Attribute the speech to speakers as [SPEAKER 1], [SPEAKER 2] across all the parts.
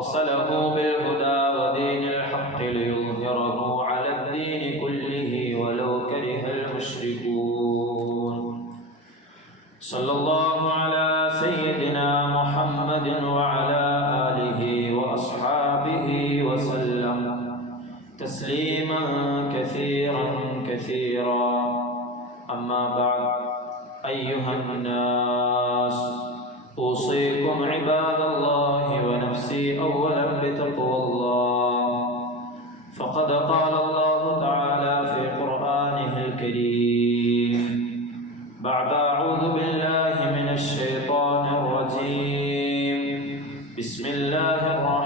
[SPEAKER 1] ارسله بالهدى ودين الحق ليظهره على الدين كله ولو كره المشركون. صلى الله على سيدنا محمد وعلى آله وأصحابه وسلم تسليما كثيرا كثيرا. أما بعد أيها الناس بسم الله الرحمن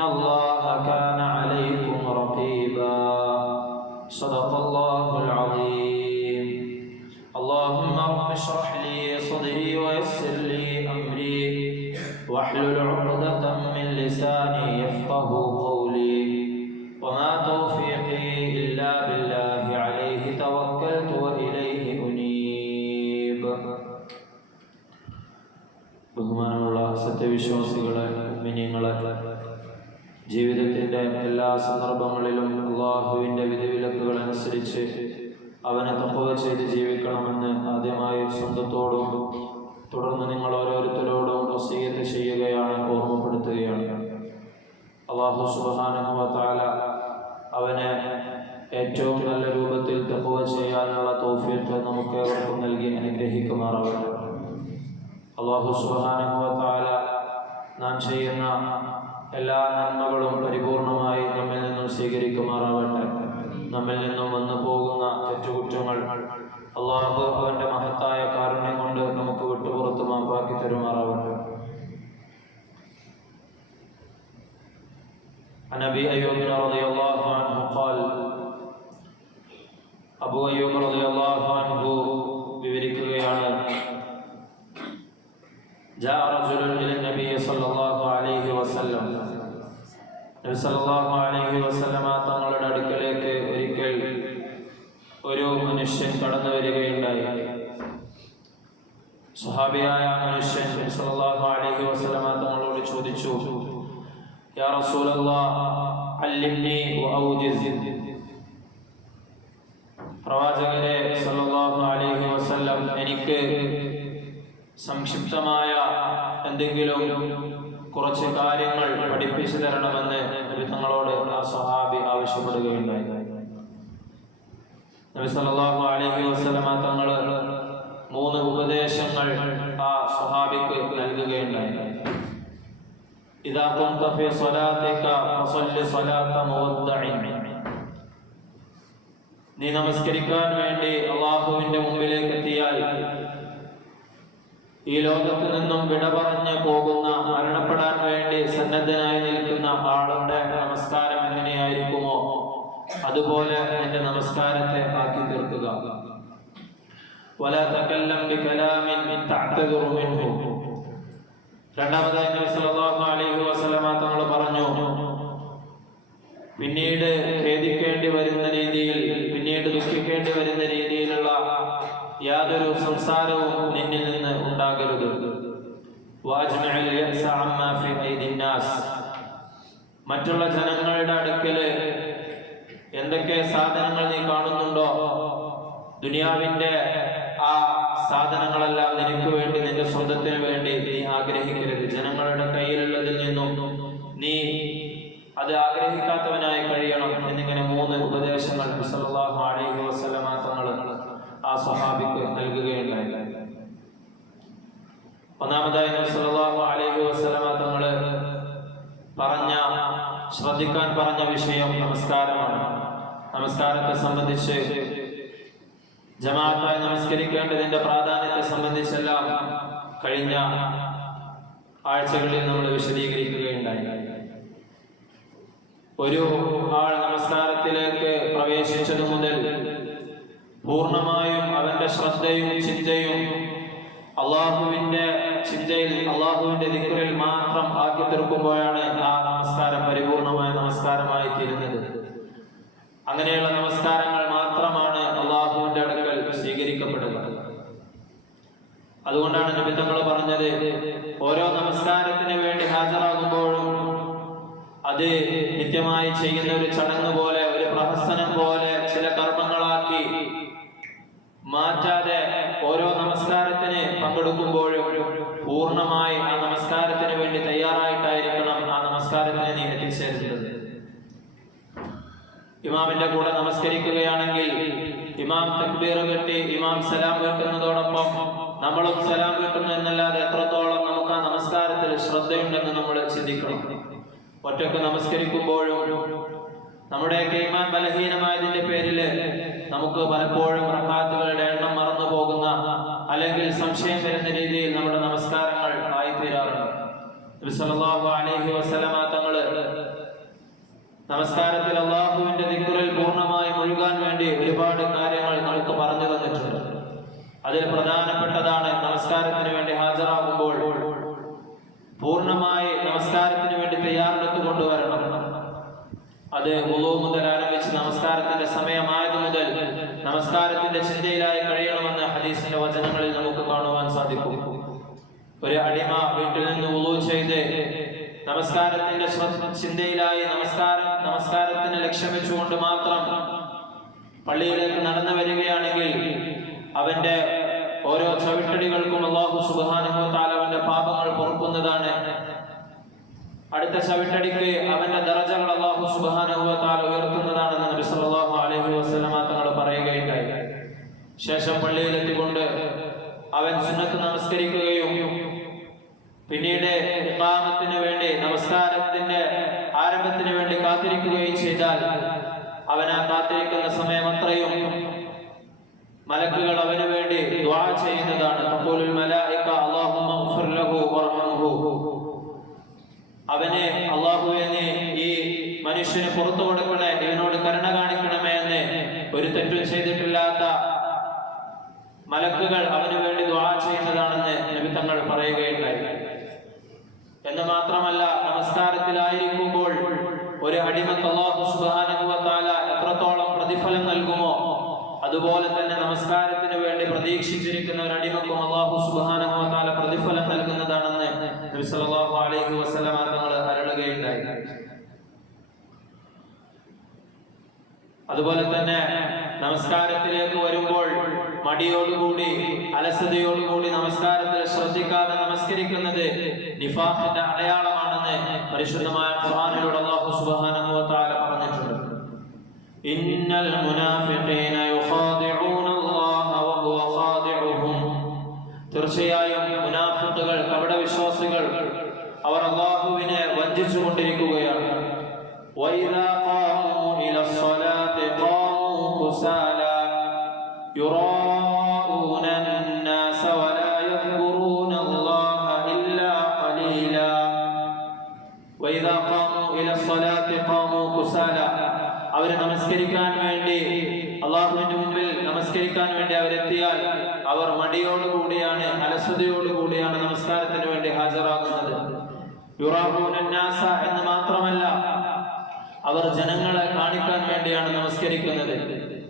[SPEAKER 1] الله كان عليكم رقيبا صدق الله العظيم اللهم رب اشرح لي صدري ويسر لي أمري واحلل عقدة من لساني يفقه قولي وما توفيقي إلا بالله عليه توكلت وإليه أنيب ബഹുമാനമുള്ള സത്യവിശ്വാസികളെ മിനിങ്ങളെ ജീവിതത്തിന്റെ എല്ലാ സന്ദർഭങ്ങളിലും അള്ളാഹുവിന്റെ വിധിവിലക്കുകൾ അനുസരിച്ച് അവനെ തപ്പുക ചെയ്ത് ജീവിക്കണമെന്ന് ആദ്യമായി സ്വന്തത്തോടും തുടർന്ന് നിങ്ങൾ ഓരോരുത്തരോടും വസീയത്ത് ചെയ്യുകയാണ് ഓർമ്മപ്പെടുത്തുകയാണ്. അള്ളാഹു സുബാനുവ താല അവനെ ഏറ്റവും നല്ല രൂപത്തിൽ തപ്പുക ചെയ്യാനുള്ള തോഫീർക്ക് നമുക്ക് ഏവർക്കും നൽകി അനുഗ്രഹിക്കുമാറാവട്ടെ. അള്ളാഹു സുബാനുവ താല നാം ചെയ്യുന്ന എല്ലാ നന്മകളും പരിപൂർണമായി നമ്മിൽ നിന്നും സ്വീകരിക്കുമാറാവട്ടെ നമ്മിൽ നിന്നും വന്നു പോകുന്ന തെറ്റുകുറ്റങ്ങൾ അള്ളാഹു അവന്റെ മഹത്തായ കാരുണ്യം കൊണ്ട് നമുക്ക് വിട്ടുപുറത്ത് മാപ്പാക്കി തരുമാറാവട്ടെ عن ابي ايوب رضي الله عنه قال അബു അയ്യൂബ് റളിയല്ലാഹു അൻഹു വിവരിക്കുകയാണ് جاء رجل الى النبي صلى الله عليه وسلم നബി സല്ലല്ലാഹു അലൈഹി വസല്ലമ തങ്ങളുടെ അടുക്കലേക്ക് ഒരിക്കൽ ഒരു മനുഷ്യൻ കടന്നു വരികയുണ്ടായി. സ്വഹാബിയായ മനുഷ്യൻ സല്ലാഹു അലൈഹി വസല്ലമ തങ്ങളോട് ചോദിച്ചു യാ പ്രവാചകരെ സല്ലല്ലാഹു അലൈഹി വസല്ലം എനിക്ക് സംക്ഷിപ്തമായ എന്തെങ്കിലും കുറച്ച് കാര്യങ്ങൾ പഠിപ്പിച്ചു തരണമെന്ന് നബി തങ്ങളോട് ആ സഹാബി ആവശ്യപ്പെടുകയുണ്ടായി. നബി സല്ലല്ലാഹു അലൈഹി വസല്ലമ തങ്ങൾ മൂന്ന് ഉപദേശങ്ങൾ ആ സഹാബിക്ക് നൽകുകയുണ്ടായി. ഇദാ കുന്ത ഫീ സ്വലാതിക ഫസല്ലി സ്വലാത മുവദ്ദഇൻ. നീ നമസ്കരിക്കാൻ വേണ്ടി അള്ളാഹുവിന്റെ മുമ്പിലേക്ക് എത്തിയാൽ ഈ ലോകത്തു നിന്നും വിട പറഞ്ഞു പോകുന്ന മരണപ്പെടാൻ വേണ്ടി സന്നദ്ധനായി നിൽക്കുന്ന ആളുടെ നമസ്കാരം എങ്ങനെയായിരിക്കുമോ അതുപോലെ എന്റെ നമസ്കാരത്തെ ആക്കി തീർക്കുക. രണ്ടാമതായി അലൈഹി പറഞ്ഞു പിന്നീട് ഖേദിക്കേണ്ടി വരുന്ന രീതിയിൽ പിന്നീട് ദുഃഖിക്കേണ്ടി വരുന്ന രീതിയിലുള്ള യാതൊരു സംസാരവും നിന്നിൽ നിന്ന് വാജ്മ യഅസ ഫി മറ്റുള്ള ജനങ്ങളുടെ അടുക്കൽ എന്തൊക്കെ സാധനങ്ങൾ നീ കാണുന്നുണ്ടോ? ദുനിയാവിന്റെ ആ സാധനങ്ങളെല്ലാം നിനക്ക് വേണ്ടി നിന്റെ സ്വന്തത്തിന് വേണ്ടി നീ ആഗ്രഹിക്കരുത്. ജനങ്ങളുടെ കയ്യിലുള്ളതിൽ നിന്നും വിഷയം നമസ്കാരമാണ്. നമസ്കാരത്തെ സംബന്ധിച്ച് ജമാഅത്തായി നമസ്കരിക്കേണ്ടതിന്റെ പ്രാധാന്യത്തെ സംബന്ധിച്ചെല്ലാം കഴിഞ്ഞ ആഴ്ചകളിൽ നമ്മൾ വിശദീകരിക്കുകയുണ്ടായി. ഒരു ആൾ നമസ്കാരത്തിലേക്ക് പ്രവേശിച്ചതു മുതൽ പൂർണമായും അവന്റെ ശ്രദ്ധയും ചിന്തയും അള്ളാഹുവിന്റെ ചിന്തയിൽ അള്ളാഹുവിന്റെ ദിക്കുറിൽ മാത്രം ആക്കി തീർക്കുമ്പോഴാണ് ആ നമസ്കാരം പരിപൂർണമായ നമസ്കാരമായി തീരുന്നത്. അങ്ങനെയുള്ള നമസ്കാരങ്ങൾ മാത്രമാണ് അള്ളാഹുവിന്റെ അടുക്കൽ സ്വീകരിക്കപ്പെടുക. അതുകൊണ്ടാണ് നിമിത്തങ്ങൾ പറഞ്ഞത് ഓരോ നമസ്കാരത്തിന് വേണ്ടി ഹാജരാകുമ്പോഴും അത് നിത്യമായി ചെയ്യുന്ന ഒരു ചടങ്ങ് പോലെ ഒരു പ്രഹസനം പോലെ ചില കർമ്മങ്ങളാക്കി മാറ്റാതെ ഓരോ നമസ്കാരത്തിന് പങ്കെടുക്കുമ്പോഴും പൂർണമായി ആ നമസ്കാരത്തിന് വേണ്ടി തയ്യാറായിട്ടായിരിക്കണം ആ നമസ്കാരത്തിന് നീ എത്തിച്ചേരുന്നത് ഇമാമിന്റെ കൂടെ നമസ്കരിക്കുകയാണെങ്കിൽ ഇമാം തക്ബീർ കെട്ടി ഇമാം സലാം വീട്ടുന്നതോടൊപ്പം നമ്മളും സലാം വീട്ടുന്നു എന്നല്ലാതെ എത്രത്തോളം നമുക്ക് ആ നമസ്കാരത്തിൽ ശ്രദ്ധയുണ്ടെന്ന് നമ്മൾ ചിന്തിക്കണം. ഒറ്റയ്ക്ക് നമസ്കരിക്കുമ്പോഴും നമ്മുടെയൊക്കെ ഇമാൻ ബലഹീനമായതിന്റെ പേരിൽ നമുക്ക് പലപ്പോഴും റക്കാത്തുകളുടെ എണ്ണം മറന്നു പോകുന്ന അല്ലെങ്കിൽ സംശയം വരുന്ന രീതിയിൽ നമ്മുടെ നമസ്കാരങ്ങൾ ആയിത്തീരാറുണ്ട്. അലൈഹി തങ്ങൾ നമസ്കാരത്തിൽ അള്ളാഹുവിന്റെ ദിക്കുറിൽ പൂർണമായി മുഴുകാൻ വേണ്ടി ഒരുപാട് കാര്യങ്ങൾ നമുക്ക് പറഞ്ഞു തന്നിട്ടുണ്ട്. അതിൽ പ്രധാനപ്പെട്ടതാണ് നമസ്കാരത്തിന് വേണ്ടി ഹാജരാകുമ്പോൾ പൂർണമായി നമസ്കാരത്തിന് വേണ്ടി തയ്യാറെടുത്ത് കൊണ്ടുവരണം. അത് മുളു മുതൽ ആരംഭിച്ച് നമസ്കാരത്തിന്റെ സമയമായത് മുതൽ നമസ്കാരത്തിന്റെ ചിന്തയിലായി കഴിയണമെന്ന് ഹദീസിന്റെ വചനങ്ങളിൽ നമുക്ക് കാണുവാൻ സാധിക്കും. ഒരു അടിമ വീട്ടിൽ നിന്ന് ഉളു ചെയ്ത് നമസ്കാരത്തിന്റെ ചിന്തയിലായി നമസ്കാരം നമസ്കാരത്തിന് ലക്ഷ്യം വെച്ചുകൊണ്ട് മാത്രം പള്ളിയിലേക്ക് നടന്നു വരികയാണെങ്കിൽ അവന്റെ ഓരോ ചവിട്ടടികൾക്കും അള്ളാഹു സുബാനുഹു താല അവന്റെ പാപങ്ങൾ പൊറുക്കുന്നതാണ്. അടുത്ത ചവിട്ടടിക്ക് അവന്റെ ദറജകൾ അള്ളാഹു സുബാനുഹു ഉയർത്തുന്നതാണ് നബി സല്ലല്ലാഹു അലൈഹി വസല്ലമ തങ്ങൾ പറയുകയുണ്ടായി. ശേഷം പള്ളിയിലെത്തിക്കൊണ്ട് അവൻ സുന്നത്ത് നമസ്കരിക്കുകയും പിന്നീട് ഇമാമത്തിന് വേണ്ടി നമസ്കാരത്തിന്റെ ആരംഭത്തിന് വേണ്ടി കാത്തിരിക്കുകയും ചെയ്താൽ അവൻ ആ കാത്തിരിക്കുന്ന സമയം അത്രയും മലക്കുകൾ അവന് വേണ്ടി ദ്വാ ചെയ്യുന്നതാണ്. അവനെ അള്ളാഹുവെ ഈ മനുഷ്യന് പുറത്തു കൊടുക്കണേ ഇവനോട് കരുണ കാണിക്കണമേ എന്ന് ഒരു തെറ്റും ചെയ്തിട്ടില്ലാത്ത മലക്കുകൾ അവന് വേണ്ടി ദ്വാ ചെയ്യുന്നതാണെന്ന് നബി തങ്ങൾ പറയുകയുണ്ടായി. എന്ന് മാത്രമല്ല നമസ്കാരത്തിലായിരിക്കുമ്പോൾ ഒരു അടിമക്ക് വ തആല എത്രത്തോളം പ്രതിഫലം നൽകുമോ അതുപോലെ തന്നെ നമസ്കാരത്തിന് വേണ്ടി പ്രതീക്ഷിച്ചിരിക്കുന്ന ഒരു അടിമക്കും അള്ളാഹു തആല പ്രതിഫലം നൽകുന്നതാണെന്ന് നബി സല്ലല്ലാഹു അലൈഹി അതുപോലെ തന്നെ നമസ്കാരത്തിലേക്ക് വരുമ്പോൾ മടിയോടുകൂടി അലസതയോടുകൂടി നമസ്കാരത്തിൽ ശ്രദ്ധിക്കാതെ നമസ്കരിക്കുന്നത് നിഫാഖിന്റെ അടയാളമാണെന്ന് പരിശുദ്ധമായ ഖുർആനിലൂടെ അല്ലാഹു സുബ്ഹാനഹു വ തആല പറഞ്ഞിട്ടുണ്ട് ഇന്നൽ മുനാഫിഖീന യുഖാദിഊന അല്ലാഹ വഹുവ ഖാദിഉഹും തീർച്ചയായും മുനാഫിഖുകൾ കപട വിശ്വാസികൾ അവർ അല്ലാഹുവിനെ വഞ്ചിച്ചുകൊണ്ടിരിക്കുകയാണ് وإذا قاموا إلى الصلاة قاموا كسالى يراءون നമസ്കരിക്കാൻ വേണ്ടി അവരെത്തിയാൽ അവർ മടിയോടുകൂടിയാണ് അലസതയോടുകൂടിയാണ് നമസ്കാരത്തിന് വേണ്ടി ഹാജരാകുന്നത്. യുറാഹൂനന്നാസ എന്ന് മാത്രമല്ല അവർ ജനങ്ങളെ കാണിക്കാൻ വേണ്ടിയാണ് നമസ്കരിക്കുന്നത്.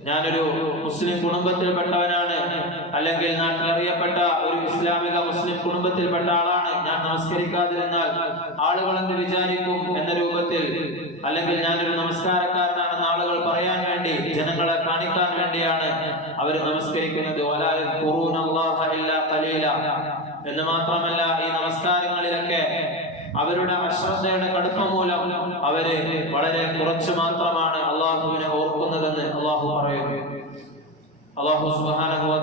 [SPEAKER 1] ഞാനൊരു മുസ്ലിം കുടുംബത്തിൽപ്പെട്ടവനാണ് അല്ലെങ്കിൽ നാട്ടിൽ അറിയപ്പെട്ട ഒരു ഇസ്ലാമിക മുസ്ലിം കുടുംബത്തിൽപ്പെട്ട ആളാണ്. ഞാൻ നമസ്കരിക്കാതിരുന്നാൽ ആളുകൾ എന്ത് വിചാരിക്കും എന്ന രൂപത്തിൽ അല്ലെങ്കിൽ ഞാനൊരു നമസ്കാരക്കാരനാണ് പറയാൻ വേണ്ടി ജനങ്ങളെ കാണിക്കാൻ വേണ്ടിയാണ് അവർ നമസ്കരിക്കുന്നത്. എന്ന് മാത്രമല്ല ഈ നമസ്കാരങ്ങളിലൊക്കെ അവരുടെ അശ്രദ്ധയുടെ കടുപ്പം മൂലം അവർ വളരെ കുറച്ച് മാത്രമാണ് അള്ളാഹുവിനെ ഓർക്കുന്നതെന്ന് അള്ളാഹു പറയുന്നു. അള്ളാഹു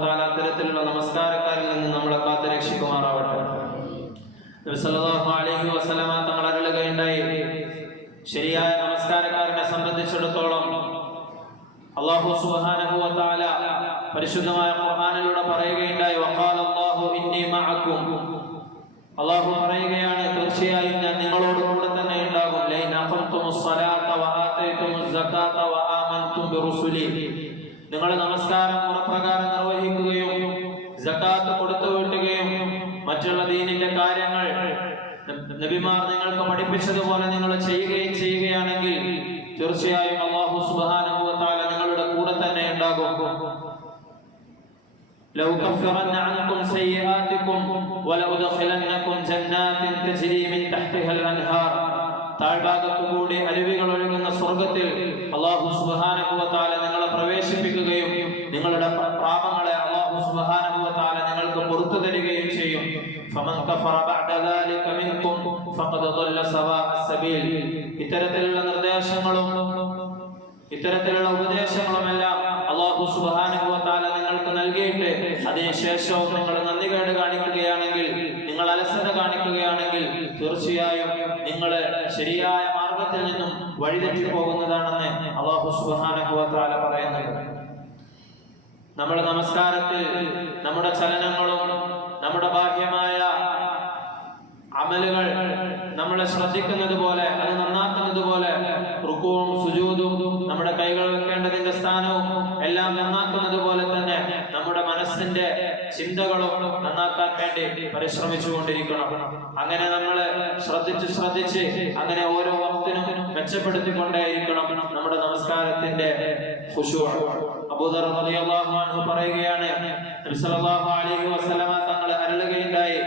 [SPEAKER 1] തആല അത്തരത്തിലുള്ള നമസ്കാരക്കാരിൽ നിന്ന് നമ്മളെ കാത്തു രക്ഷിക്കുമാറാവട്ടെ. അലൈഹി അരുളുകയുണ്ടായി ശരിയായ നമസ്കാരക്കാരനെ സംബന്ധിച്ചിടത്തോളം അള്ളാഹു തആല പരിശുദ്ധമായ ഖുർആനിലൂടെ പറയുകയുണ്ടായി വഖാല അല്ലാഹു ഇന്നി മഅക്കും. അള്ളാഹു പറയുകയാണ് തീർച്ചയായും ഞാൻ നിങ്ങളോട് കൂടെ തന്നെ ഉണ്ടാകും. നിങ്ങൾ നമസ്കാരം മുറപ്രകാരം നിർവഹിക്കുകയും ജക്കാത്ത് കൊടുത്തു വീട്ടുകയും മറ്റുള്ള ദീനിന്റെ കാര്യങ്ങൾ നബിമാർ നിങ്ങൾക്ക് പഠിപ്പിച്ചതുപോലെ നിങ്ങൾ ചെയ്യുകയും ചെയ്യുകയാണെങ്കിൽ തീർച്ചയായും അള്ളാഹു സുബ്ഹാനഹു വ തആല നിങ്ങളുടെ കൂടെ തന്നെ ഉണ്ടാകും لأكفرن عنكم سيئاتكم ولأدخلنكم جنات تجري من تحتها الأنهار താഴ്ഭാഗത്തുകൂടി അരുവികൾ ഒഴുകുന്ന സ്വർഗത്തിൽ അള്ളാഹു സുബാനുഭവത്താല നിങ്ങളെ പ്രവേശിപ്പിക്കുകയും നിങ്ങളുടെ പാപങ്ങളെ അള്ളാഹു സുബാനുഭവത്താല നിങ്ങൾക്ക് പുറത്തു തരികയും ചെയ്യും فمن كفر بعد ذلك منكم فقد ضل سواء السبيل ഇത്തരത്തിലുള്ള നിർദ്ദേശങ്ങളും ഇത്തരത്തിലുള്ള ഉപദേശങ്ങളുമെല്ലാം അള്ളാഹു സുബാനുഭവത്താല നിങ്ങൾക്ക് നൽകിയിട്ട് അതിനുശേഷവും നിങ്ങൾ നന്ദികേട് കാണിക്കുകയാണെങ്കിൽ നിങ്ങൾ അലസത കാണിക്കുകയാണെങ്കിൽ തീർച്ചയായും നിങ്ങൾ ശരിയായ മാർഗത്തിൽ നിന്നും വഴിതെറ്റി പോകുന്നതാണെന്ന് അള്ളാഹു സുബാനുഭവത്താല പറയുന്നുണ്ട്. നമ്മുടെ നമസ്കാരത്തിൽ നമ്മുടെ ചലനങ്ങളും നമ്മുടെ ബാഹ്യമായ അമലുകൾ നമ്മളെ ശ്രദ്ധിക്കുന്നത് പോലെ അത് നന്നാക്കുന്നത് പോലെ റുക്കുവും സുജൂതും നമ്മുടെ കൈകൾ വെക്കേണ്ടതിന്റെ സ്ഥാനവും എല്ലാം നന്നാക്കുന്നത് പോലെ ചിന്തകളും നന്നാക്കാൻ വേണ്ടി പരിശ്രമിച്ചു കൊണ്ടിരിക്കണം അങ്ങനെ നമ്മൾ ശ്രദ്ധിച്ച് ശ്രദ്ധിച്ച് അങ്ങനെ ഓരോ വക്തിനും മെച്ചപ്പെടുത്തിക്കൊണ്ടേയിരിക്കണം നമ്മുടെ നമസ്കാരത്തിന്റെ ഖുശൂ അബൂദർ റളിയല്ലാഹു അൻഹു പറയുകയാണ് നബി സല്ലല്ലാഹു അലൈഹി വസല്ലമ തങ്ങൾ അരുളുകയുണ്ടായി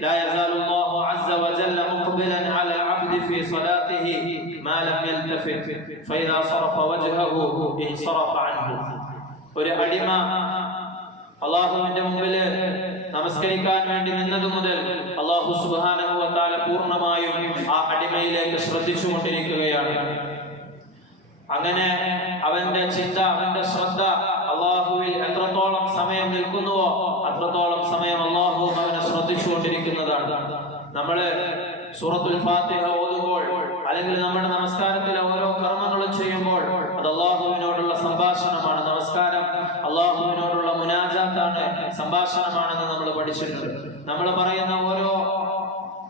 [SPEAKER 1] لا يزال الله عز وجل مقبلا على العبد في صلاته ما لم يلتفت فإذا صرف وجهه انصرف عنه ഒരു അടിമ അള്ളാഹുവിന്റെ മുമ്പിൽ നമസ്കരിക്കാൻ വേണ്ടി നിന്നത് മുതൽ അള്ളാഹു തആല പൂർണമായും ആ അടിമയിലേക്ക് ശ്രദ്ധിച്ചു കൊണ്ടിരിക്കുകയാണ് അങ്ങനെ അവന്റെ ചിന്ത അവന്റെ ശ്രദ്ധ അള്ളാഹുവിൽ എത്രത്തോളം സമയം നിൽക്കുന്നുവോ അത്രത്തോളം സമയം അള്ളാഹു അവനെ ശ്രദ്ധിച്ചു ശ്രദ്ധിച്ചുകൊണ്ടിരിക്കുന്നതാണ്. നമ്മൾ സൂറത്തുൽ ഫാത്തിഹ ഓതുമ്പോൾ അല്ലെങ്കിൽ നമ്മുടെ നമസ്കാരത്തിലെ ഓരോ കർമ്മങ്ങളും ചെയ്യുമ്പോൾ അത് അള്ളാഹുവിനോടുള്ള സംഭാഷണമാണ് സംഭാഷണമാണെന്ന് നമ്മൾ പഠിച്ചിട്ടുണ്ട്. നമ്മൾ പറയുന്ന ഓരോ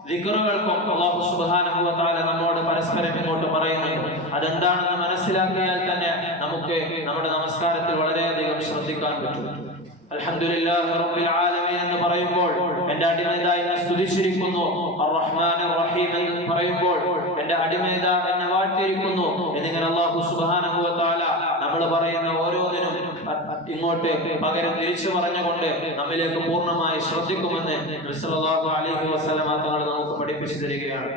[SPEAKER 1] ദിക്റുകൾക്കും അള്ളാഹു സുബാനുഭവത്താൽ നമ്മോട് പരസ്പരം ഇങ്ങോട്ട് പറയുന്നുണ്ട്. അതെന്താണെന്ന് മനസ്സിലാക്കിയാൽ തന്നെ നമുക്ക് നമ്മുടെ നമസ്കാരത്തിൽ വളരെയധികം ശ്രദ്ധിക്കാൻ പറ്റും. എന്ന് പറയുമ്പോൾ എന്റെ അടിമേത എന്നെ സ്തുതിച്ചിരിക്കുന്നു. റഹീം എന്ന് പറയുമ്പോൾ എന്റെ അടിമേത എന്നെ വാഴ്ത്തിയിരിക്കുന്നു. എന്നിങ്ങനെ അള്ളാഹു സുബാനുഭവത്താല നമ്മൾ പറയുന്ന ഓരോന്നിനും ഇങ്ങോട്ട് പകരം തിരിച്ചു പറഞ്ഞുകൊണ്ട് നമ്മിലേക്ക് പൂർണമായി ശ്രദ്ധിക്കുമെന്ന് അലൈഹി വസല്ലമ തങ്ങൾ നമുക്ക് പഠിപ്പിച്ചു തരികയാണ്.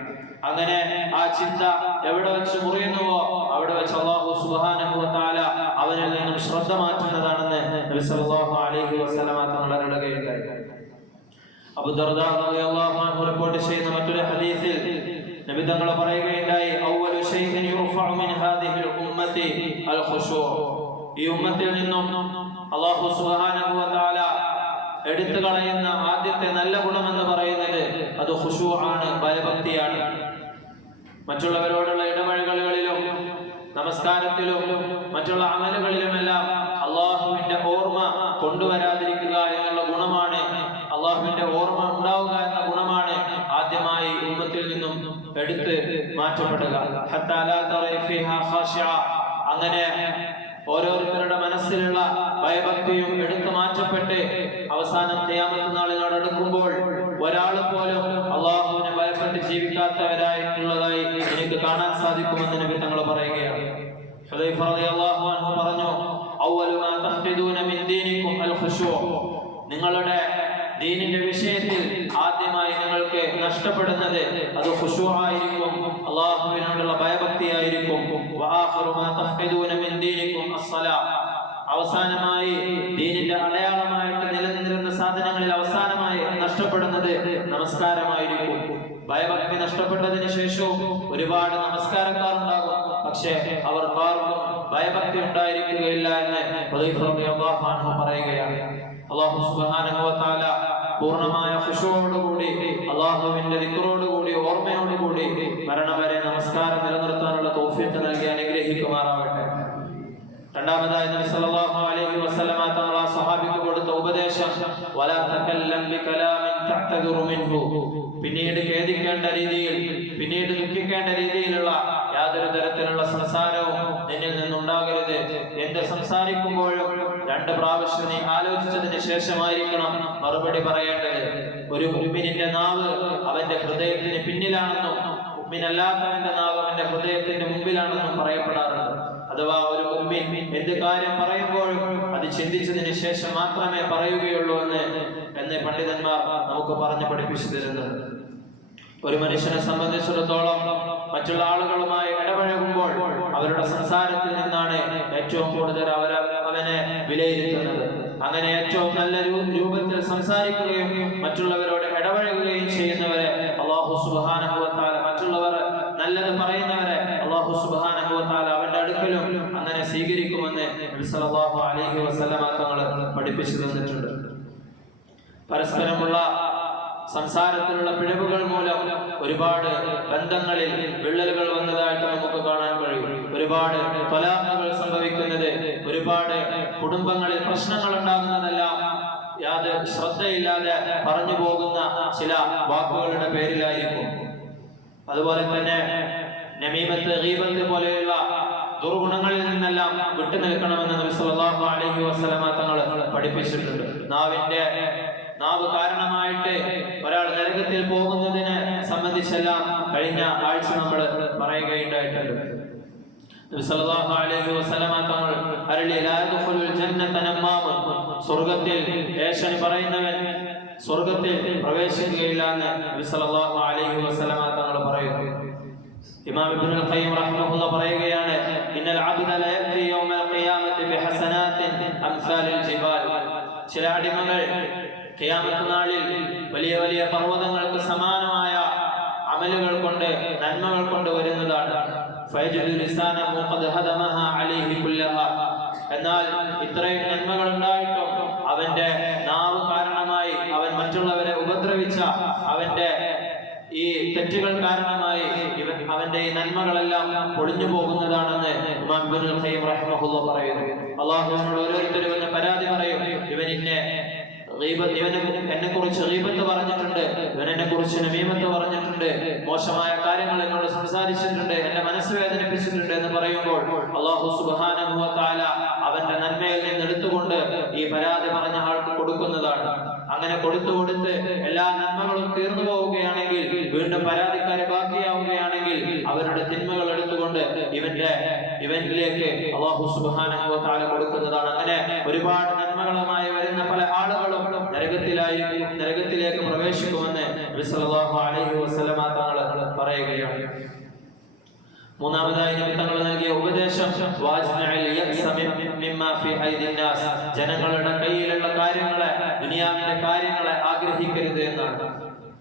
[SPEAKER 1] അങ്ങനെ ആ ചിന്ത എവിടെ വെച്ച് മുറിയുന്നുവോ അവിടെ വെച്ച് അള്ളാഹു തആല അവനിൽ നിന്നും ശ്രദ്ധ മാറ്റുന്നതാണെന്ന് അലൈഹി വസല്ലമ തങ്ങൾ അരുളുകയുണ്ടായി അബൂ ദർദാ റിപ്പോർട്ട് ചെയ്യുന്ന മറ്റൊരു ഹദീസിൽ നബി തങ്ങൾ പറയുകയുണ്ടായി ഔവലു ശൈഇൻ യുർഫഉ മിൻ ഹാദിഹിൽ ഉമ്മത്തി അൽ ഖുശൂ ഈ ഉമ്മത്തിൽ നിന്നും അള്ളാഹു തആല എടുത്തു കളയുന്ന ആദ്യത്തെ നല്ല ഗുണമെന്ന് പറയുന്നത് അത് ഹുഷു ആണ് ഭയഭക്തിയാണ് മറ്റുള്ളവരോടുള്ള ഇടപഴകലുകളിലും നമസ്കാരത്തിലും മറ്റുള്ള അമലുകളിലുമെല്ലാം അള്ളാഹുവിന്റെ ഓർമ്മ കൊണ്ടുവരാതിരിക്കുക എന്നുള്ള ഗുണമാണ് അള്ളാഹുവിന്റെ ഓർമ്മ ഉണ്ടാവുക എന്ന ഗുണമാണ് ആദ്യമായി ഉമ്മത്തിൽ നിന്നും എടുത്ത് മാറ്റപ്പെടുക. അങ്ങനെ ഓരോരുത്തരുടെ മനസ്സിലുള്ള ഭയഭക്തിയും എടുത്തു മാറ്റപ്പെട്ട് അവസാനം നാളിനോട് അടുക്കുമ്പോൾ ഒരാൾ പോലും അള്ളാഹുവിനെ ഭയപ്പെട്ട് ജീവിക്കാത്തവരായിട്ടുള്ളതായി എനിക്ക് കാണാൻ സാധിക്കുമെന്ന് നബി തങ്ങൾ പറയുകയാണ്. പറഞ്ഞു നിങ്ങളുടെ ദീനിന്റെ വിഷയത്തിൽ ആദ്യമായി നിങ്ങൾക്ക് നഷ്ടപ്പെടുന്നത് അത് ആയിരിക്കും അള്ളാഹുവിനോടുള്ള ഭയഭക്തിയായിരിക്കും. അവസാനമായി ദീനിന്റെ അടയാളമായിട്ട് നിലനിന്നിരുന്ന സാധനങ്ങളിൽ അവസാനമായി നഷ്ടപ്പെടുന്നത് നമസ്കാരമായിരിക്കും. ഭയഭക്തി നഷ്ടപ്പെട്ടതിന് ശേഷവും ഒരുപാട് നമസ്കാരക്കാരുണ്ടാകും. പക്ഷേ അവർക്കാർക്കും ഭയഭക്തി ഉണ്ടായിരിക്കുകയില്ല എന്ന് പറയുകയാണ്. അള്ളാഹു തആല പൂർണമായ ഖുശൂഅോടുകൂടി അള്ളാഹുവിന്റെ ദിക്കറോടുകൂടി ഓർമ്മയോടുകൂടി മരണം വരെ നമസ്കാരം നിലനിർത്താനുള്ള തൗഫീഖ് നൽകി അനുഗ്രഹിക്കുമാറാവട്ടെ. രണ്ടാമതായി നബി സല്ലല്ലാഹു അലൈഹി വസല്ലമ തങ്ങൾ ആ കൊടുത്ത ഉപദേശം വലാ തകല്ലം ബികലാമിൻ തഅ്തദിറു മിൻഹു. പിന്നീട് ഖേദിക്കേണ്ട രീതിയിൽ പിന്നീട് ദുഃഖിക്കേണ്ട രീതിയിലുള്ള യാതൊരു തരത്തിലുള്ള സംസാരവും നിന്നിൽ നിന്നുണ്ടാകരുത്. എന്ത് സംസാരിക്കുമ്പോഴും രണ്ട് പ്രാവശ്യം നീ ആലോചിച്ചതിന് ശേഷമായിരിക്കണം മറുപടി പറയേണ്ടത്. ഒരു ഉമ്മിനിന്റെ നാവ് അവന്റെ ഹൃദയത്തിന് പിന്നിലാണെന്നും ഉമ്മിനല്ലാത്തവന്റെ നാവ് അവന്റെ ഹൃദയത്തിന്റെ മുമ്പിലാണെന്നും പറയപ്പെടാറുണ്ട്. അഥവാ ഒരു ഉമ്മിൻ എന്ത് കാര്യം പറയുമ്പോഴും അത് ചിന്തിച്ചതിന് ശേഷം മാത്രമേ പറയുകയുള്ളൂ എന്ന് എന്ന് പണ്ഡിതന്മാർ നമുക്ക് പറഞ്ഞു പഠിപ്പിച്ചു തരുന്നത് ഒരു മനുഷ്യനെ സംബന്ധിച്ചിടത്തോളം മറ്റുള്ള ആളുകളുമായി ഇടപഴകുമ്പോൾ അവരുടെ സംസാരത്തിൽ നിന്നാണ് ഏറ്റവും കൂടുതൽ അവർ അവനെ വിലയിരുത്തുന്നത്. അങ്ങനെ ഏറ്റവും നല്ല രൂപത്തിൽ സംസാരിക്കുകയും മറ്റുള്ളവരോട് ഇടപഴകുകയും ചെയ്യുന്നവരെ അള്ളാഹു സുബാന മറ്റുള്ളവർ നല്ലത് പറയുന്നവരെ അള്ളാഹു സുബാന അവന്റെ അടുക്കലും അങ്ങനെ സ്വീകരിക്കുമെന്ന് സല്ലല്ലാഹു അലൈഹി പഠിപ്പിച്ചു തന്നിട്ടുണ്ട്. പരസ്പരമുള്ള സംസാരത്തിലുള്ള പിഴവുകൾ മൂലം ഒരുപാട് ബന്ധങ്ങളിൽ വിള്ളലുകൾ വന്നതായിട്ട് നമുക്ക് കാണാൻ കഴിയും. ഒരുപാട് തൊലാഖുകൾ സംഭവിക്കുന്നത് ഒരുപാട് കുടുംബങ്ങളിൽ പ്രശ്നങ്ങൾ ഉണ്ടാകുന്നതെല്ലാം യാതൊരു ശ്രദ്ധയില്ലാതെ പറഞ്ഞു പോകുന്ന ചില വാക്കുകളുടെ പേരിലായിരിക്കും. അതുപോലെ തന്നെ നമീമത്ത് ഗീബത്ത് പോലെയുള്ള ദുർഗുണങ്ങളിൽ നിന്നെല്ലാം വിട്ടു നിൽക്കണമെന്ന് നബി സല്ലല്ലാഹു അലൈഹി വസല്ലമ തങ്ങൾ പഠിപ്പിച്ചിട്ടുണ്ട്. നാവിന്റെ നാവ് കാരണമായിട്ട് ഒരാൾ നരകത്തിൽ പോകുന്നതിനെ സംബന്ധിച്ചെല്ലാം കഴിഞ്ഞ ആഴ്ച നമ്മൾ പറയുകയുണ്ടായിട്ടുണ്ട്. നബി സല്ലല്ലാഹു അലൈഹി വസല്ലമ തങ്ങൾ അരുളി ലാ യദ്ഖുലുൽ ജന്നത നമ്മാമുൻ. സ്വർഗത്തിൽ ഏഷണി പറയുന്നവൻ സ്വർഗത്തിൽ പ്രവേശിക്കുകയില്ല എന്ന് നബി സല്ലല്ലാഹു അലൈഹി വസല്ലമ തങ്ങൾ പറയുന്നു ഇമാം ഇബ്നുൽ ഖയ്യിം റഹിമഹുള്ള പറയുകയാണ് ഇന്നൽ അബ്ദ ല യൗമൽ ഖിയാമത്തി ബിഹസനാത്തിൻ അംസാലിൽ ജിബാൽ. ചില അടിമകൾ ഖിയാമത്ത് നാളിൽ വലിയ വലിയ പർവതങ്ങൾക്ക് സമാനമായ അമലുകൾ കൊണ്ട് നന്മകൾ കൊണ്ട് വരുന്നതാണ്. എന്നാൽ ഇത്രയും നന്മകൾ ഉണ്ടായിട്ടും അവന്റെ നാവ് കാരണമായി അവൻ മറ്റുള്ളവരെ ഉപദ്രവിച്ച അവന്റെ ഈ തെറ്റുകൾ കാരണമായി ഇവൻ അവന്റെ ഈ നന്മകളെല്ലാം പൊളിഞ്ഞു പോകുന്നതാണെന്ന് പറയുന്നു. അള്ളാഹുവിനോട് ഓരോരുത്തരും പരാതി പറയും. ഇവൻ ഇന്നെ എന്നെ കുറിച്ച് റീബത്ത് പറഞ്ഞിട്ടുണ്ട്. ഇവൻ എന്നെ കുറിച്ച് നമീമത്ത് പറഞ്ഞിട്ടുണ്ട്. മോശമായ കാര്യങ്ങൾ എന്നോട് സംസാരിച്ചിട്ടുണ്ട്. എന്റെ മനസ്സ് വേദനിപ്പിച്ചിട്ടുണ്ട് എന്ന് പറയുമ്പോൾ അള്ളാഹു തആല അവന്റെ നന്മയിൽ നിന്ന് എടുത്തുകൊണ്ട് ഈ പരാതി പറഞ്ഞ ആൾക്ക് കൊടുക്കുന്നതാണ്. അങ്ങനെ കൊടുത്തു കൊടുത്ത് എല്ലാ നന്മകളും തീർന്നു പോവുകയാണെങ്കിൽ വീണ്ടും പരാതിക്കാരെ ബാക്കിയാവുകയാണെങ്കിൽ അവരുടെ തിന്മകൾ എടുത്തുകൊണ്ട് ഇവന്റെ ഇവനിലേക്ക് അള്ളാഹു സുബാന കൊടുക്കുന്നതാണ്. അങ്ങനെ ഒരുപാട് നന്മകളുമായി വരുന്ന പല ആളുകളും നരകത്തിലായി നരകത്തിലേക്ക് പ്രവേശിക്കുമെന്ന് അലൈഹി വസല്ലമ തങ്ങൾ പറയുകയാണ്. മൂന്നാമതായി നബി തങ്ങൾ നൽകിയ ഉപദേശം ജനങ്ങളുടെ കയ്യിലുള്ള കാര്യങ്ങളെ ദുനിയാവിന്റെ കാര്യങ്ങളെ ആഗ്രഹിക്കരുത് എന്നാണ്.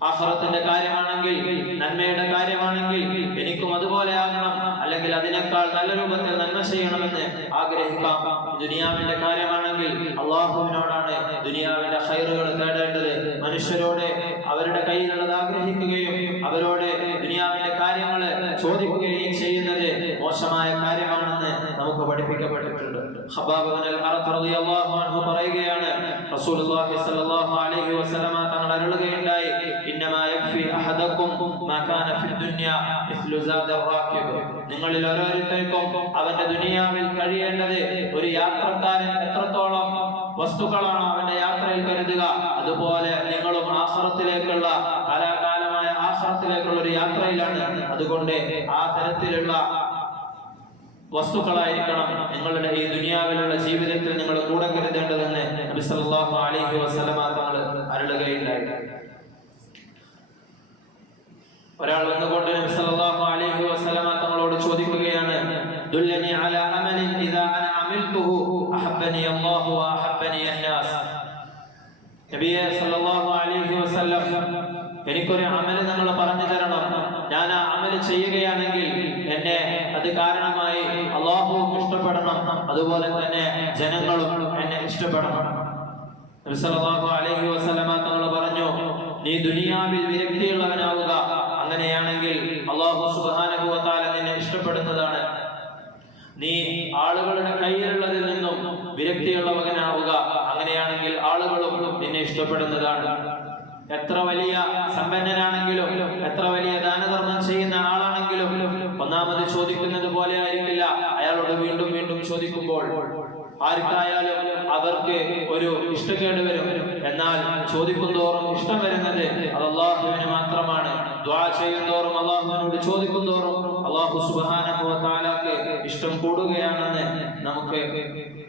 [SPEAKER 1] ആഹ്റത്തിന്റെ കാര്യമാണെങ്കിൽ നന്മയുടെ കാര്യമാണെങ്കിൽ എനിക്കും അതുപോലെ ആകണം. അല്ലെങ്കിൽ അതിനേക്കാൾ നല്ല രൂപത്തിൽ നന്മ ചെയ്യണമെന്ന് ആഗ്രഹിക്കാം. ദുനിയാവിന്റെ കാര്യമാണെങ്കിൽ അള്ളാഹുവിനോടാണ് ദുനിയാവിന്റെ ഹൈറുകൾ തേടേണ്ടത്. മനുഷ്യരോട് അവരുടെ കയ്യിലുള്ളത് ആഗ്രഹിക്കുകയും അവരോട് ദുനിയാവിന്റെ കാര്യങ്ങൾ ചോദിക്കുകയും ചെയ്യുന്നത് മോശമായ കാര്യമാണെന്ന് നമുക്ക് പഠിപ്പിക്കപ്പെട്ടിട്ടുണ്ട് ഖബാബ് ഇബ്നുൽ അറത്ത് റളിയല്ലാഹു അൻഹു പറയുകയാണ് റസൂലുള്ളാഹി സ്വല്ലല്ലാഹു അലൈഹി വസല്ലമ തങ്ങൾ അരുളുകയുണ്ടായി ഇന്നമാ യക്ഫി അഹദക്കും മാ ഫി ദുനിയ മിസ്ലു സാദർ റാകിബ് നിങ്ങളിൽ ഓരോരുത്തർക്കും അവന്റെ ദുനിയാവിൽ കഴിയേണ്ടത് ഒരു യാത്രക്കാരൻ എത്രത്തോളം വസ്തുക്കളാണ് അവന്റെ യാത്രയിൽ കരുതുക അതുപോലെ നിങ്ങളും ആശ്രത്തിലേക്കുള്ള കലാകാലമായ ആശ്രത്തിലേക്കുള്ള ഒരു യാത്രയിലാണ്. അതുകൊണ്ട് ആ തരത്തിലുള്ള വസ്തുക്കളായിരിക്കണം നിങ്ങളുടെ ഈ ദുനിയാവിലുള്ള ജീവിതത്തിൽ നിങ്ങൾ കൂടെ കരുതേണ്ടതെന്ന് നബി സല്ലല്ലാഹു അലൈഹി വസല്ലമ തങ്ങൾ അരുളുകയുണ്ടായി. ഒരാൾ വന്നുകൊണ്ട് നബി സല്ലല്ലാഹു അലൈഹി വസല്ലമ തങ്ങളോട് ചോദിക്കുകയാണ് എനിക്കൊരു അമൽ നിങ്ങൾ പറഞ്ഞു തരണം. ഞാൻ ആ അമൽ ചെയ്യുകയാണെങ്കിൽ എന്നെ അത് കാരണമായി അള്ളാഹുവും ഇഷ്ടപ്പെടണം. അതുപോലെ തന്നെ ജനങ്ങളും എന്നെ ഇഷ്ടപ്പെടണം. അലൈഹി വസല്ലമ തങ്ങൾ പറഞ്ഞു നീ ദുനിയാവിൽ വിരക്തിയുള്ളവനാവുക. അങ്ങനെയാണെങ്കിൽ അള്ളാഹു തആല നിന്നെ ഇഷ്ടപ്പെടുന്നതാണ്. നീ ആളുകളുടെ കയ്യിലുള്ളതിൽ നിന്നും വിരക്തിയുള്ളവനാവുക. അങ്ങനെയാണെങ്കിൽ ആളുകളും നിന്നെ ഇഷ്ടപ്പെടുന്നതാണ്. എത്ര വലിയ സമ്പന്നനാണെങ്കിലും എത്ര വലിയ ദാനധർമ്മം ചെയ്യുന്ന ആളാണെങ്കിലും ഒന്നാമത് ചോദിക്കുന്നത് പോലെ ആയിരിക്കില്ല. അയാളോട് വീണ്ടും വീണ്ടും ചോദിക്കുമ്പോൾ ആർക്കായാലും അവർക്ക് ഒരു ഇഷ്ടക്കേട് വരും. എന്നാൽ ചോദിക്കും തോറും ഇഷ്ടം വരുന്നത് അത് അള്ളാഹുവിന് മാത്രമാണ്. ദ്വാ ചെയ്യുന്തോറും അള്ളാഹുവിനോട് ചോദിക്കും തോറും അള്ളാഹു സുബാനക്ക് ഇഷ്ടം കൂടുകയാണെന്ന് നമുക്ക്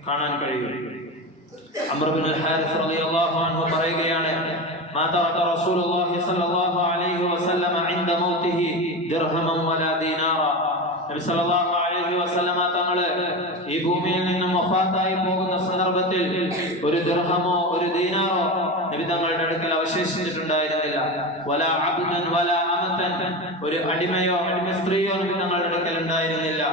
[SPEAKER 1] കാണാൻ കഴിയും. അമർബിൻ പറയുകയാണ് ما ترك رسول الله صلى الله عليه وسلم عند موته درهما ولا دينارا നബി സല്ലല്ലാഹു അലൈഹി വസല്ലമ തങ്ങള് ഈ ഭൂമിയിൽ നിന്നും വഫാത്തായി പോകുന്ന സന്ദർഭത്തിൽ ഒരു ദിർഹമോ ഒരു ദീനാറോ നബി തങ്ങളുടെ അടുക്കൽ അവശേഷിച്ചിട്ടുണ്ടായിരുന്നില്ല വല അബ്ദൻ വല അമതൻ ഒരു അടിമയോ അടിമ സ്ത്രീയോ നബി തങ്ങളുടെ അടുക്കൽ ഉണ്ടായിരുന്നില്ല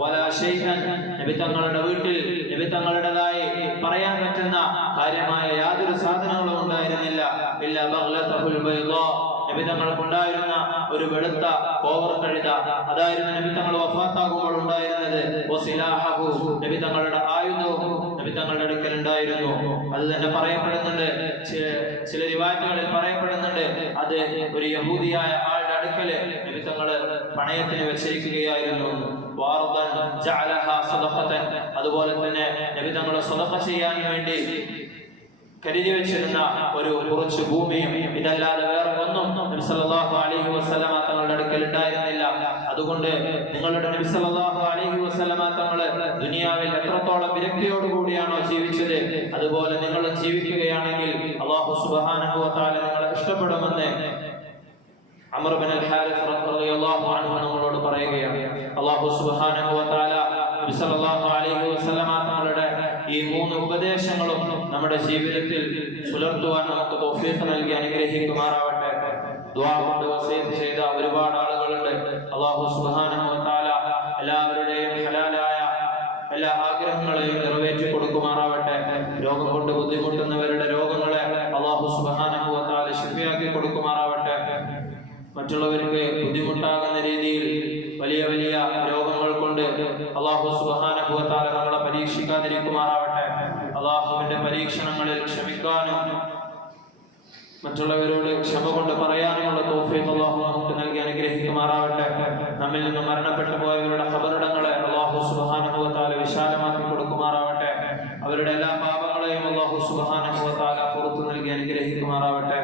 [SPEAKER 1] വല ഷൈഖൻ നബി തങ്ങളുടെ വീട്ടിൽ നബി തങ്ങളുടേതായി പറയാൻ പറ്റുന്ന കാര്യമായ യാതൊരു സാധനങ്ങളും ഉണ്ടായിരുന്നില്ല ഇല്ല ബഗ്ലതഹുൽ ബൈദാ നബി തങ്ങൾക്കുണ്ടായിരുന്ന ഒരു വെളുത്ത കോവർ കഴുത. അതായിരുന്നു നബി തങ്ങൾ വഫാത്താകുമ്പോൾ ഉണ്ടായിരുന്നത്. നബി തങ്ങളുടെ ആയുധവും നബി തങ്ങളുടെ അടുക്കൽ ഉണ്ടായിരുന്നു അത് തന്നെ പറയപ്പെടുന്നുണ്ട്. ചില റിവായത്തുകളിൽ പറയപ്പെടുന്നുണ്ട്. അത് ഒരു യഹൂദിയായ ആളുടെ അടുക്കൽ നബി തങ്ങൾ പണയത്തിന് വെച്ചിരിക്കുകയായിരുന്നു. അതുപോലെ തന്നെ നബി തങ്ങളെ സ്വതക്ക ചെയ്യാൻ വേണ്ടി കരുതി വെച്ചിരുന്ന ഒരു കുറച്ച് ഭൂമിയും ഇതല്ലാതെ വേറെ ഒന്നും അലൈഹി വസല്ലമ തങ്ങളുടെ അടുക്കൽ ഉണ്ടായിരുന്നില്ല. അതുകൊണ്ട് നിങ്ങളുടെ അലൈഹി വസല്ലമ തങ്ങൾ ദുനിയാവിൽ എത്രത്തോളം വിരക്തിയോടുകൂടിയാണോ ജീവിച്ചത് അതുപോലെ നിങ്ങൾ ജീവിക്കുകയാണെങ്കിൽ അള്ളാഹു വ നിങ്ങളെ ഇഷ്ടപ്പെടുമെന്ന് അമർ ബിൻ അൽ റളിയല്ലാഹു അൻഹു പറയുകയാണ്. അള്ളാഹു സുബ്ഹാനഹു വ തആല അലൈഹി വസല്ലമ മൂന്ന് ഉപദേശങ്ങളും നമ്മുടെ ജീവിതത്തിൽ പുലർത്തുവാൻ നമുക്ക് തൗഫീഖ് നൽകി അനുഗ്രഹിക്കുമാറാവട്ടെ. ദുആ കൊണ്ട് വസീയത്ത് ചെയ്ത ഒരുപാട് ആളുകളുണ്ട്. അള്ളാഹു സുബ്ഹാനഹു വ എല്ലാവരുടെയും ഹലാലായ എല്ലാ ആഗ്രഹങ്ങളെയും നിറവേറ്റി കൊടുക്കുമാറാവട്ടെ. രോഗം കൊണ്ട് ബുദ്ധിമുട്ടുന്നവരുടെ രോഗങ്ങളെ അള്ളാഹു വ തആല കൊടുക്കുമാറാവട്ടെ. മറ്റുള്ളവർക്ക് ബുദ്ധിമുട്ടാകുന്ന രീതിയിൽ വലിയ വലിയ രോഗങ്ങൾ കൊണ്ട് അള്ളാഹു വ നമ്മളെ പരീക്ഷിക്കാതിരിക്കുമാറാവട്ടെ. അള്ളാഹുവിന്റെ പരീക്ഷണങ്ങളിൽ ക്ഷമിക്കാനും മറ്റുള്ളവരോട് ക്ഷമ കൊണ്ട് പറയാനുമുള്ള തോഫീഖ് അള്ളാഹു നമുക്ക് നൽകി അനുഗ്രഹിക്കുമാറാവട്ടെ. നമ്മിൽ നിന്ന് മരണപ്പെട്ടു പോയവരുടെ ഖബറിടങ്ങളെ അള്ളാഹു തആല വിശാലമാക്കി കൊടുക്കുമാറാവട്ടെ. അവരുടെ എല്ലാ പാപങ്ങളെയും അള്ളാഹു തആല പുറത്തു നൽകി അനുഗ്രഹിക്കുമാറാവട്ടെ.